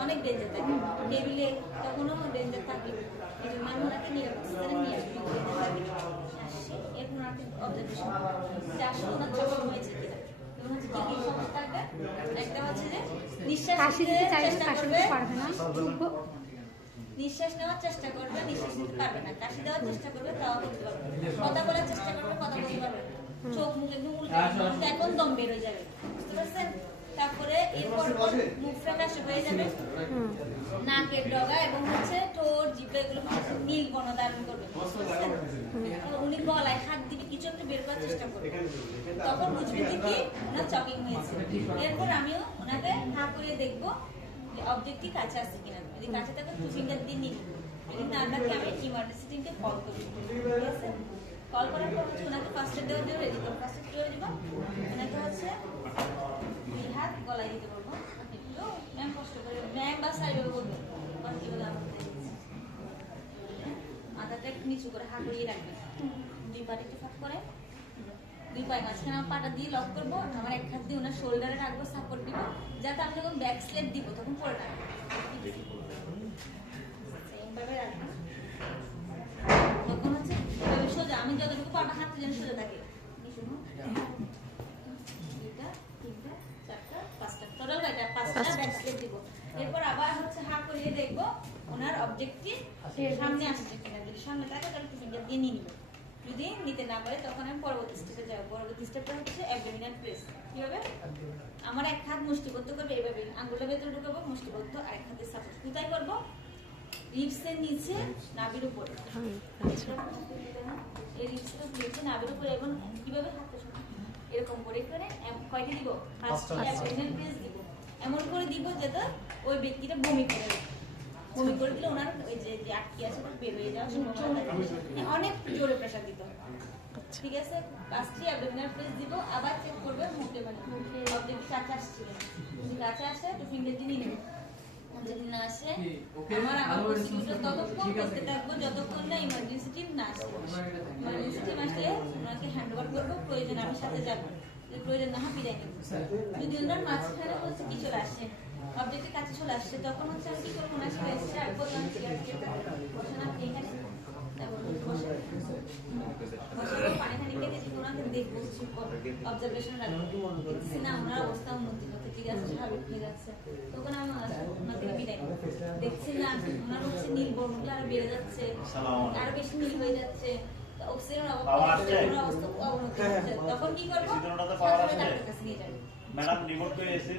অনেক ডেঞ্জার থাকে টেবিলে তখনও ডেঞ্জার থাকে এই জন্য আমি ওনাকে নিরাপদ স্থানে নিয়ে আসি এরপর ওনাকে অবজারভেশন যে আসলে ওনার চশম হয়েছে কিনা এবং হচ্ছে কি কি সমস্যা থাকবে একটা হচ্ছে যে নিঃশ্বাস নিতে চেষ্টা করবে নিঃশ্বাস নেওয়ার চেষ্টা করবে নিঃশ্বাস নিতে পারবে না কাশি দেওয়ার চেষ্টা করবে তাও করতে পারবে কথা বলার চেষ্টা করবে কথা বলতে পারবে চোখ মুখ একদম উল্টে এখন দম বের হয়ে যাবে বুঝতে পারছেন তারপরে এরপর মুখ ফ্যাকাশে হয়ে যাবে নাকের ডগা এবং হচ্ছে ঠোঁট জিহ্বা এগুলো নীল বর্ণ ধারণ করবে উনি গলায় হাত দিবে কিছু একটা বের করার চেষ্টা করবে তখন বুঝবে কি ওনার চকিং হয়েছে এরপর আমিও ওনাকে হা করে দেখবো অবজেক্টটি কাছে আসছে কিনা যদি কাছে থাকে টু ফিঙ্গার দিয়ে নিই যদি না থাকে আমি ইমার্জেন্সি টিমকে কল করি ঠিক আছে কল করার পর হচ্ছে ওনাকে ফার্স্ট এড দেওয়ার জন্য রেডি করবো ফার্স্ট এড করে দিব ওনাকে হচ্ছে দুই হাত গলায় দিতে বলবো একটু ম্যাম কষ্ট করে ম্যাম বা সাইডে বলবো কি বলে মাথাটা একটু নিচু করে হা করিয়ে রাখবেন দুই পাটা একটু ফাঁক করে দুই পায়ে মাঝখানে আমার পাটা দিয়ে লক করবো আমার এক হাত দিয়ে ওনার শোল্ডারে রাখবো সাপোর্ট দিব যাতে আমি যখন ব্যাক স্লেপ দিব তখন পড়ে না সেমভাবে রাখবো তখন হচ্ছে সোজা আমি যতটুকু পাটা হাতে যেন সোজা থাকে শুনো দুইটা তিনটা চারটা পাঁচটা টোটাল পাঁচটা ব্যাক স্লেপ দিব এরপর আবার হচ্ছে হা করিয়ে দেখবো ওনার অবজেক্টটি সামনে আসছে কিনা যদি সামনে থাকে তাহলে ফিঙ্গার দিয়ে নিয়ে নিব যদি নিতে না পারে তখন আমি পরবর্তী স্টেপে যাব পরবর্তী স্টেপটা হচ্ছে অ্যাবডোমিনাল প্রেস কি হবে আমার এক হাত মুষ্টিবদ্ধ করবে এইভাবে আঙ্গুলের ভেতরে ঢুকাবো মুষ্টিবদ্ধ আর এক হাতে সাপোর্ট কোথায় করবো রিপসের নিচে নাভির উপরে এই রিপসের নিচে নাভির উপরে এবং কিভাবে হাতটা এরকম করে করে কয়টি দিব অ্যাবডোমিনাল প্রেস দিব এমন করে দিব যাতে ওই ব্যক্তিটা বমি করে বমি করে দিলে ওনার ওই যে আটকে আছে বের হয়ে যাওয়ার সম্ভাবনা অনেক জোরে প্রেসার দিতে হবে ঠিক আছে লাস্টে অ্যাবডোমিনাল প্রেস দিব আবার চেক করবে মুখে মানে অবজেক্ট কাছে আসছে যদি কাছে আসে তো ফিঙ্গার দিয়ে নিয়ে নেবে যদি না আসে আমার প্রসিডিউর ততক্ষণ করতে থাকবো যতক্ষণ না ইমার্জেন্সি টিম না আসে ইমার্জেন্সি টিম আসলে ওনাকে হ্যান্ড ওভার করবো প্রয়োজন আমি সাথে যাবো প্রয়োজন না বিদায় নেব যদি ওনার মাঝখানে হচ্ছে কি চলে আসে অবজেক্টের কাছে চলে আসছে তখন হচ্ছে আমি কি করবো ওনার সাথে রাখবো বসেন আপনি এখানে পানিখানি কেটে যদি ওনাকে দেখবো অবজারভেশন রাখবো দেখছি না ওনার অবস্থা উন্নতি হচ্ছে ঠিক আছে স্বাভাবিক হয়ে যাচ্ছে তখন আমি ওনার থেকে বিদায় নেব দেখছি না ওনার হচ্ছে নীল বর্ণগুলো আরো বেড়ে যাচ্ছে আরো বেশি নীল হয়ে যাচ্ছে অক্সিজেনের অবস্থা অবনতি হচ্ছে তখন কি করবো ডাক্তারের কাছে নিয়ে যাবো ম্যাডাম রিমোট করে এসে